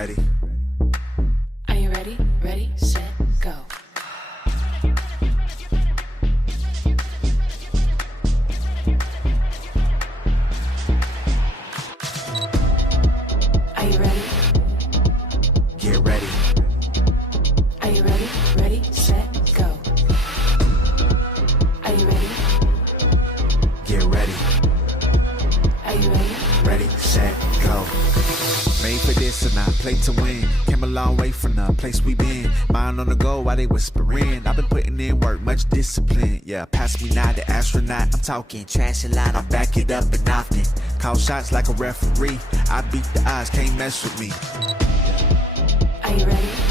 ready? Are you ready? Ready, set, go. Are you ready? Get ready. Are you ready? Ready, set, go. Are you ready? Get ready. Are you ready? Ready, set, go. Made for this and I played to win. Came a long way from the place we been. Mind on the go while they whispering. I've been putting in work, much discipline. Yeah, pass me now the astronaut. I'm talking trash a lot, I back it up and often. Call shots like a referee. I beat the odds, can't mess with me. Are you ready?